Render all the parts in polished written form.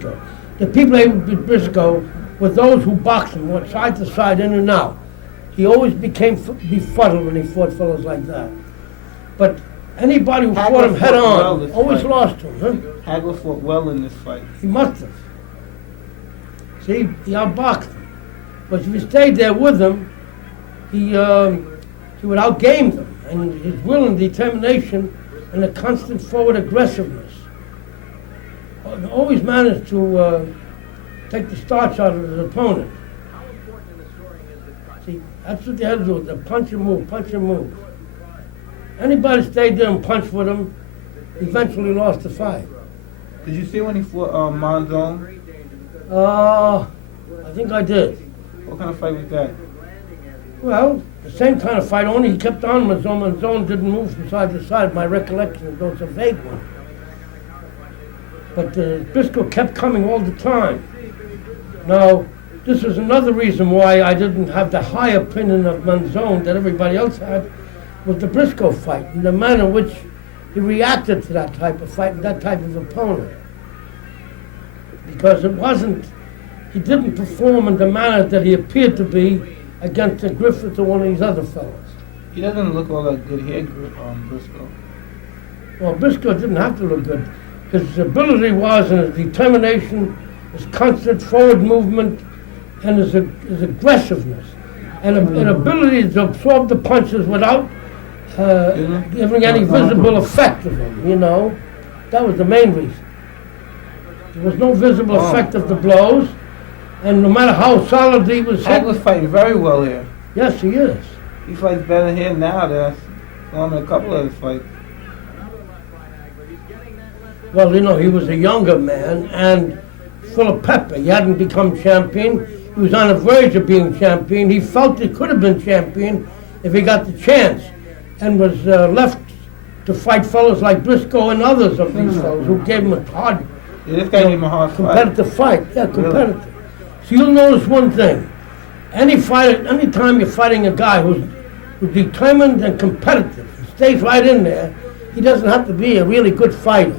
The people able to beat Briscoe were those who boxed him, went side to side, in and out. He always became befuddled when he fought fellows like that. But anybody who fought him head on always lost to him. Huh? Hagler fought well in this fight. He must have. See, he outboxed him. But if he stayed there with him, he would outgame them. And his will and determination and a constant forward aggressiveness always managed to take the starch out of his opponent. See, that's what they had to do, the punch and move, punch and move. Anybody stayed there and punched with him, eventually lost the fight. Did you see when he fought Monzon? I think I did. What kind of fight was that? Well, the same kind of fight, only he kept on Monzon. Monzon didn't move from side to side. My recollection is those a vague one. But Briscoe kept coming all the time. Now, this is another reason why I didn't have the high opinion of Monzon that everybody else had, was the Briscoe fight, and the manner in which he reacted to that type of fight and that type of opponent. Because he didn't perform in the manner that he appeared to be against the Griffith or one of these other fellows. He doesn't look all that good here, Briscoe. Well, Briscoe didn't have to look good. His ability was, and his determination, his constant forward movement, and his aggressiveness, and an ability to absorb the punches without giving any visible effect of them, you know. That was the main reason. There was no visible effect of the blows, and no matter how solid he was hit. Hagler's fighting very well here. Yes, he is. He fights better here now than in a couple of his fights. Well, you know, he was a younger man and full of pepper. He hadn't become champion. He was on the verge of being champion. He felt he could have been champion if he got the chance, and was left to fight fellows like Briscoe and others of these fellows who gave him a hard, competitive fight. Yeah, competitive. Really? So you'll notice one thing. Anytime you're fighting a guy who's determined and competitive, he stays right in there, he doesn't have to be a really good fighter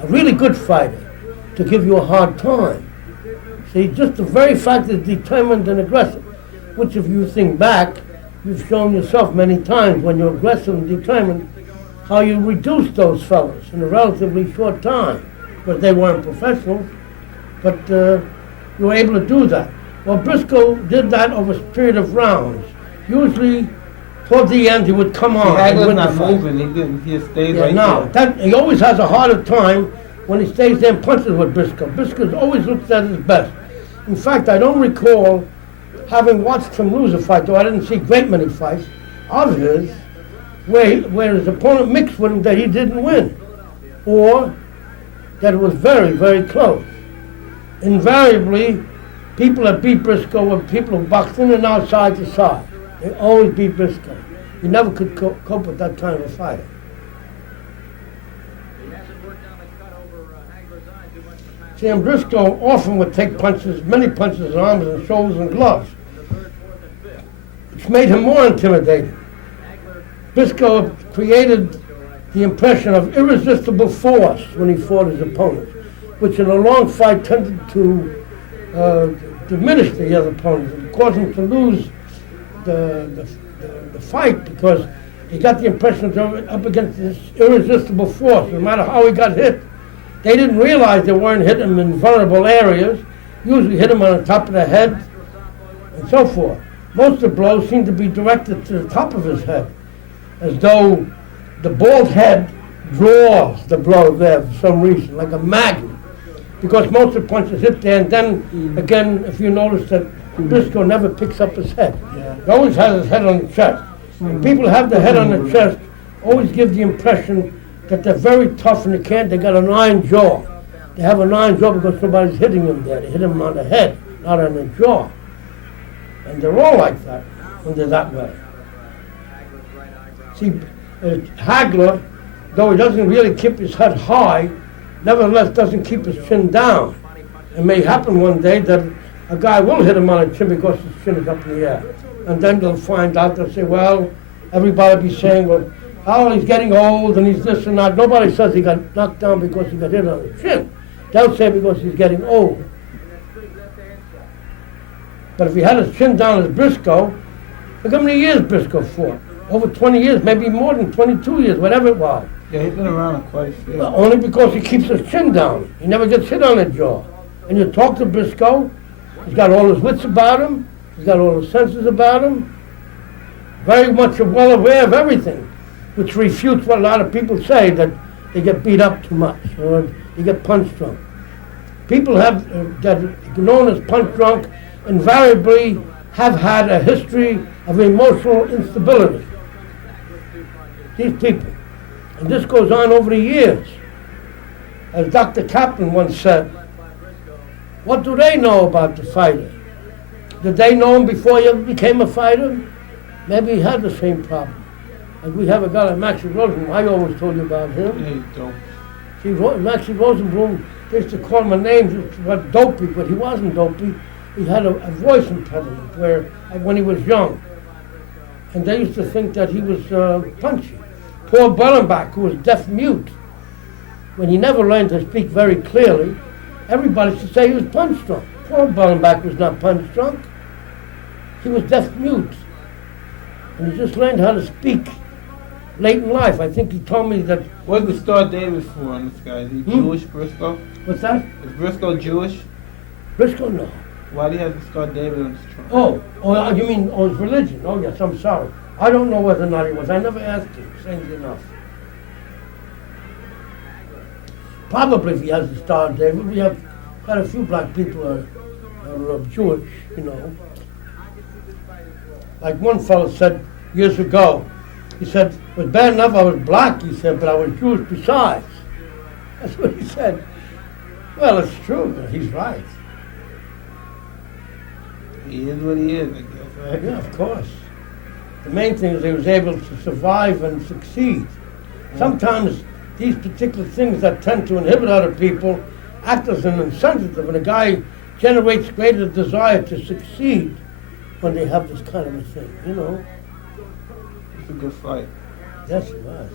to give you a hard time. See, just the very fact that he's determined and aggressive, which if you think back, you've shown yourself many times when you're aggressive and determined, how you reduced those fellows in a relatively short time. But they weren't professionals, but you were able to do that. Well, Briscoe did that over a period of rounds. Usually, toward the end, he would come on. Hagler's not moving. He just stays right there. He always has a harder time when he stays there and punches with Briscoe. Briscoe always looks at his best. In fact, I don't recall having watched him lose a fight, though I didn't see a great many fights of his, where his opponent mixed with him that he didn't win, or that it was very, very close. Invariably, people that beat Briscoe were people who boxed in and out side to side. They always beat Briscoe. He never could cope with that kind of a fighter. See, and Briscoe often would take punches, many punches in arms and shoulders and gloves, which made him more intimidating. Briscoe created the impression of irresistible force when he fought his opponents, which in a long fight tended to diminish the other opponent and cause him to lose the fight, because he got the impression that they were up against this irresistible force. No matter how he got hit, they didn't realize they weren't hitting him in vulnerable areas. Usually hit him on the top of the head and so forth. Most of the blows seemed to be directed to the top of his head, as though the bald head draws the blow there for some reason, like a magnet. Because most of the punches hit there, and then again, if you notice that Briscoe never picks up his head. He always has his head on the chest. When people have the head on the chest, always give the impression that they're very tough and they got an iron jaw. They have an iron jaw because somebody's hitting them there. They hit them on the head, not on the jaw. And they're all like that when they're that way. See, Hagler, though he doesn't really keep his head high, nevertheless doesn't keep his chin down. It may happen one day that a guy will hit him on the chin because his chin is up in the air. And then they'll find out, they'll say, well, everybody will be saying, well, oh, he's getting old and he's this and that. Nobody says he got knocked down because he got hit on the chin. They'll say because he's getting old. But if he had his chin down as Briscoe, look how many years Briscoe fought. Over 20 years, maybe more than 22 years, whatever it was. Yeah, he's been around quite a few. Only because he keeps his chin down. He never gets hit on the jaw. And you talk to Briscoe, he's got all his wits about him, he's got all his senses about him, very much well aware of everything, which refutes what a lot of people say, that they get beat up too much or they get punch drunk. People that are known as punch drunk invariably have had a history of emotional instability. These people. And this goes on over the years. As Dr. Kaplan once said, what do they know about the fighter? Did they know him before he ever became a fighter? Maybe he had the same problem. Like we have a guy like Maxie Rosenblum, I always told you about him. Yeah, you don't. See, Maxie Rosenblum, they used to call him a name, just what, dopey, but he wasn't dopey. He had a voice impediment where, when he was young. And they used to think that he was punchy. Paul Bellenbach, who was deaf-mute, when he never learned to speak very clearly, everybody used to say he was punch drunk. Paul Bellenbach was not punch drunk. He was deaf-mute. And he just learned how to speak late in life. I think he told me that... What's the Star David for on this guy? Is he Jewish, Briscoe? What's that? Is Briscoe Jewish? Briscoe, no. Why do you have the Star David on his trunk? Oh, you mean his religion? Oh, yes, I'm sorry. I don't know whether or not he was. I never asked him, strangely enough. Probably if he has the Star of David. We have quite a few black people are Jewish, you know. Like one fellow said years ago, he said, it was bad enough I was black, he said, but I was Jewish besides. That's what he said. Well, it's true, but he's right. He is what he is, I guess, right? Yeah, of course. The main thing is he was able to survive and succeed. Sometimes these particular things that tend to inhibit other people act as an incentive, and a guy generates greater desire to succeed when they have this kind of a thing, you know. It's a good fight. Yes, it was.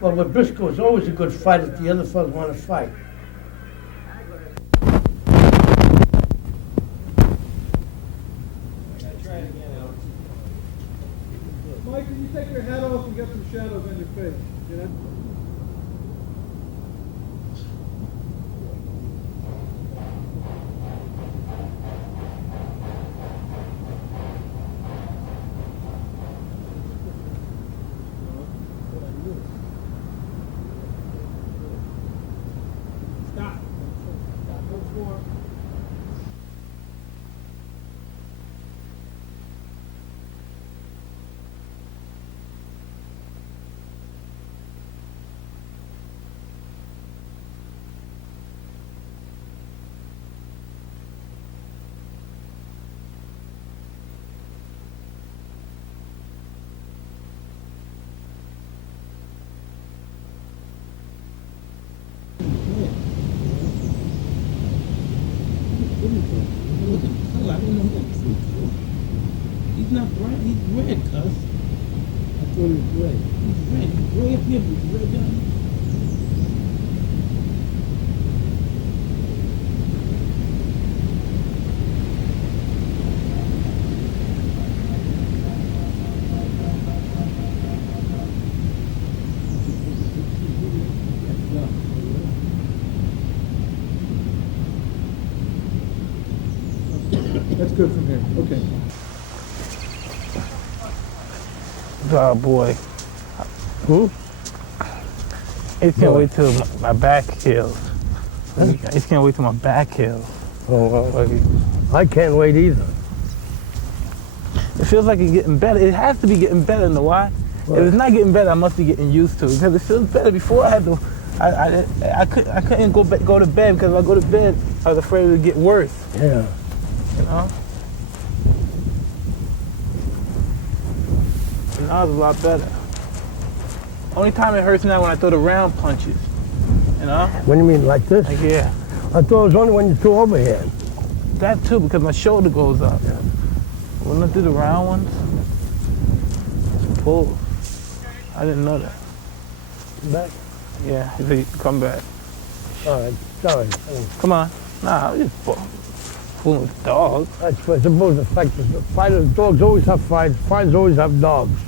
Well, with Briscoe, it's always a good fight if the other fellas want to fight. Mike, can you take your hat off and get some shadows on your face? You know? Stop. Go for it. He's not bright, he's red, cuz. I thought he was gray. He's red. He's gray up here, but he's red down here. That's good from here. Okay. Oh boy. Hmm? It can't wait till my back heals. It can't wait till my back heals. Oh, well, I can't wait either. It feels like it's getting better. It has to be getting better, you know why? Right. If it's not getting better, I must be getting used to it. Because it feels better. Before I had to, I couldn't go to bed because if I go to bed, I was afraid it would get worse. Yeah. You know? And now it's a lot better. Only time it hurts now when I throw the round punches. You know? What do you mean, like this? Like, yeah. I thought it was only when you threw overhand. That too, because my shoulder goes up. Yeah. When I do the round ones, it's pull. I didn't know that. Back? Yeah, he said, come back. All right. Sorry. Come on. Nah, I'm just fooling with dogs. That's what supposed to affect us. Fighters, dogs always have fights. Fighters always have dogs.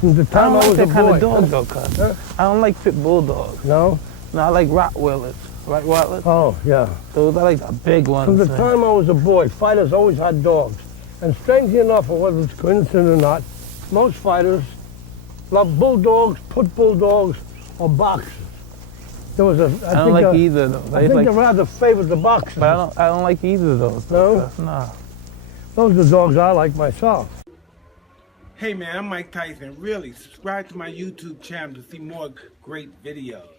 From the I time don't I like was a that kind boy. of dog, though, cuz. Huh? I don't like pit bulldogs. No? No, I like Rottweilers. Right, Rottweilers? Oh, yeah. Those, I like the big ones. From the man. time I was a boy, fighters always had dogs. And strangely enough, or whether it's coincidence or not, most fighters love bulldogs, pit bulldogs, or boxers. There was a. I don't like either of those. I think like, they rather favored the boxers. but I don't like either of those. No? Nah. Those are the dogs I like myself. Hey man, I'm Mike Tyson. Really, subscribe to my YouTube channel to see more great videos.